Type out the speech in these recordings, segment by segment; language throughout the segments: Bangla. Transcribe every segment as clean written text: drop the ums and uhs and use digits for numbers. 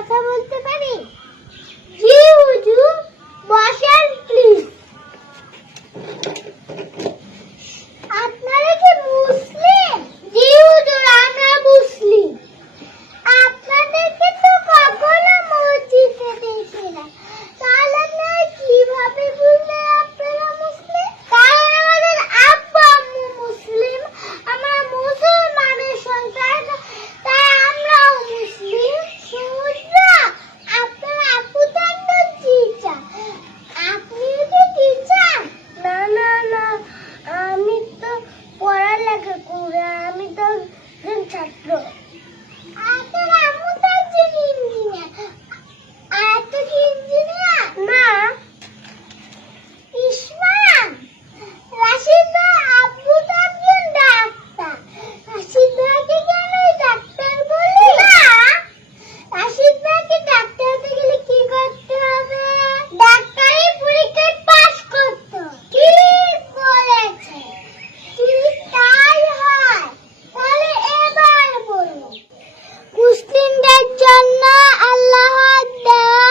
কথা বলতে পারি? জি হুজুর, বসেন প্লিজ। আপনারা কি মুসলিম? জি হুজুর, আমরা মুসলিম। আপনাদেরকে তো কখনো মসজিদে দেখি না, তাহলে আপনারা কিভাবে বুঝলেন আপনারা মুসলিম? কারণ আমাদের আব্বু আম্মু মুসলিম, আমরা মুসলমানের সন্তান, তাই আমরাও মুসলিম। সুজা, আপনার আপু তো একজন টিচার, আপনিও কি টিচার? না না না, আমি তো পড়ালেখা করি, আমি তো একজন ছাত্র। আপনার আম্মু তো একজন ইঞ্জিনিয়ার, আর তো কি ইঞ্জিনিয়ার? না। ইসমান, রাশিদ ভাই আব্বু তো একজন ডাক্তার, রাশিদ ভাইকে কেন ডাক্তার বলে? না, রাশিদ ভাইকে ডাক্তার হতে গেলে কি করতে হবে? ডাক্তারি পরীক্ষায় পাস করতে হবে। ঠিক বলেছে, ঠিক তাই হয়। তাহলে এবার বলুন, মুসলিমদের জন্য আল্লাহর দেওয়া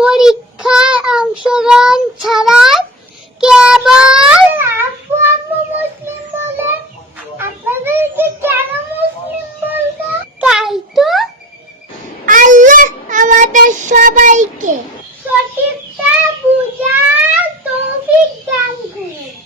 পরীক্ষায় অংশগ্রহণ ছাড়া কেবল আব্বু আম্মু মুসলিম বলে আপনাদেরকে কেন মুসলিম বলবে? তাই তো, আল্লাহ আমাদের সবাইকে সঠিকটা বুঝার তৌফিক দান করুন।